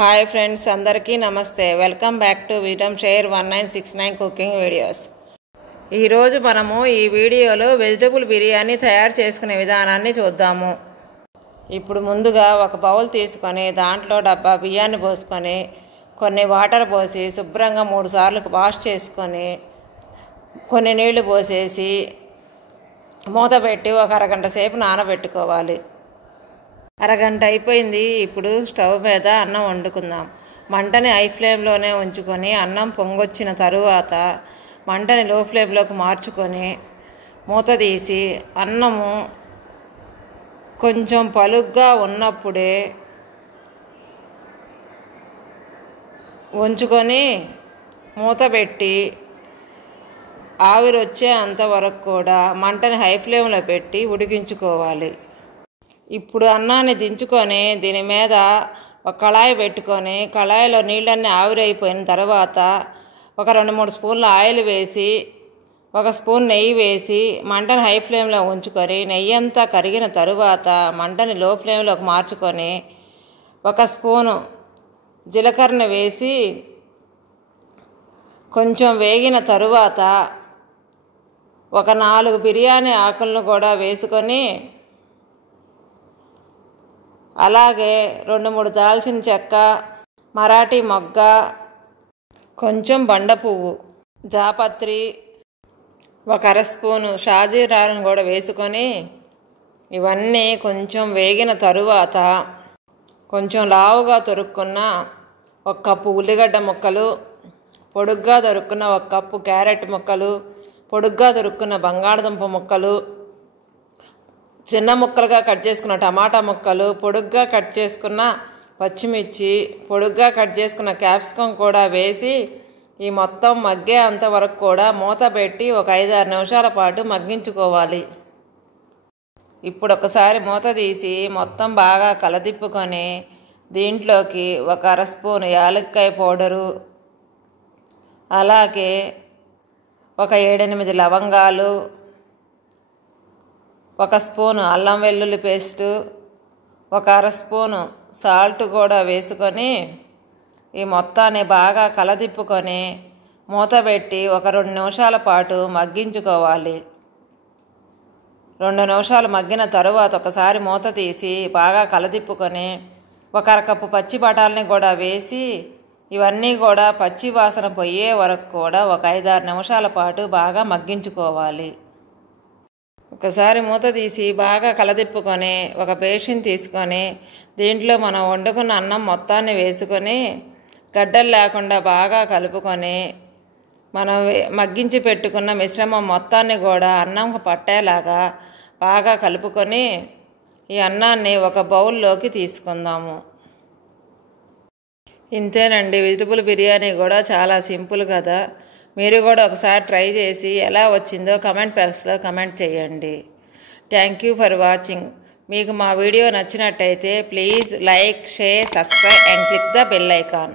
Hi friends, అందరికీ నమస్తే. Welcome back to wisdom share 1969 cooking videos. ఈరోజు మనము ఈ వీడియోలో వెజిటబుల్ బిర్యానీ తయారు చేసుకునే విధానాన్ని చూద్దాము. ఇప్పుడు ముందుగా ఒక బౌల్ తీసుకొని దాంట్లో డబ్బా బియ్యాన్ని పోసుకొని కొన్ని వాటర్ పోసి శుభ్రంగా 3 సార్లు వాష్ చేసుకొని కొన్ని నీళ్లు పోసేసి మూత పెట్టి ఒక అరగంట సేపు నానబెట్టుకోవాలి. అరగంట అయిపోయింది. ఇప్పుడు స్టవ్ మీద అన్నం వండుకుందాం. మంటని హై ఫ్లేమ్లోనే ఉంచుకొని అన్నం పొంగొచ్చిన తరువాత మంటని లో ఫ్లేమ్లోకి మార్చుకొని మూత తీసి అన్నము కొంచెం పలుగ్గా ఉన్నప్పుడే ఉంచుకొని మూత పెట్టి ఆవిరి వచ్చే అంతవరకు కూడా మంటని హై ఫ్లేమ్లో పెట్టి ఉడికించుకోవాలి. ఇప్పుడు అన్నాన్ని దించుకొని దీని మీద ఒక కళాయి పెట్టుకొని కళాయిలో నీళ్ళన్నీ ఆవిరైపోయిన తర్వాత ఒక 2-3 స్పూన్ల ఆయిల్ వేసి 1 స్పూన్ నెయ్యి వేసి మంటని హై ఫ్లేమ్లో ఉంచుకొని నెయ్యి అంతా కరిగిన తరువాత మంటని లో ఫ్లేమ్లోకి మార్చుకొని 1 స్పూను జీలకర్ర వేసి కొంచెం వేగిన తరువాత ఒక 4 బిర్యానీ ఆకులను కూడా వేసుకొని అలాగే 2-3 దాల్చిన చెక్క, మరాఠీ మొగ్గ, కొంచెం బండ పువ్వు, జాపత్రి, 1 స్పూను షాజీరాను కూడా వేసుకొని ఇవన్నీ కొంచెం వేగిన తరువాత కొంచెం లావుగా తొరుక్కున్న 1 కప్పు ఉల్లిగడ్డ ముక్కలు, పొడుగ్గా తొరుక్కున్న 1 కప్పు క్యారెట్ ముక్కలు, పొడుగ్గా తొరుక్కున్న బంగాళదుంప ముక్కలు, చిన్న ముక్కలుగా కట్ చేసుకున్న టమాటా ముక్కలు, పొడుగ్గా కట్ చేసుకున్న పచ్చిమిర్చి, పొడుగ్గా కట్ చేసుకున్న క్యాప్సికం కూడా వేసి ఈ మొత్తం మగ్గే అంతవరకు కూడా మూత పెట్టి ఒక 5-6 నిమిషాల పాటు మగ్గించుకోవాలి. ఇప్పుడు ఒకసారి మూత తీసి మొత్తం బాగా కలదిప్పుకొని దీంట్లోకి 1 స్పూన్ యాలక్కాయ పౌడరు, అలాగే ఒక 7-8 లవంగాలు, 1 స్పూను అల్లం వెల్లుల్లి పేస్టు, 1 స్పూను సాల్ట్ కూడా వేసుకొని ఈ మొత్తాన్ని బాగా కలదిప్పుకొని మూత పెట్టి ఒక 2 నిమిషాల పాటు మగ్గించుకోవాలి. 2 నిమిషాలు మగ్గిన తరువాత ఒకసారి మూత తీసి బాగా కలదిప్పుకొని 1 కప్పు పచ్చి బఠాల్ని కూడా వేసి ఇవన్నీ కూడా పచ్చి వాసన పోయే వరకు కూడా ఒక 5-6 నిమిషాల పాటు బాగా మగ్గించుకోవాలి. ఒకసారి మూత తీసి బాగా కలదిప్పుకొని ఒక బేసిన్ తీసుకొని దీంట్లో మనం వండుకున్న అన్నం మొత్తాన్ని వేసుకొని గడ్డలు లేకుండా బాగా కలుపుకొని మనం మగ్గించి పెట్టుకున్న మిశ్రమం మొత్తాన్ని కూడా అన్నం పట్టేలాగా బాగా కలుపుకొని ఈ అన్నాన్ని ఒక బౌల్లోకి తీసుకుందాము. ఇంతేనండి, వెజిటబుల్ బిర్యానీ కూడా చాలా సింపుల్ కదా. మీరు కూడా ఒకసారి ట్రై చేసి ఎలా వచ్చిందో కమెంట్ బాక్స్లో కమెంట్ చేయండి. Thank you for watching. మీకు మా వీడియో నచ్చినట్టయితే please like, share, subscribe and click the bell icon.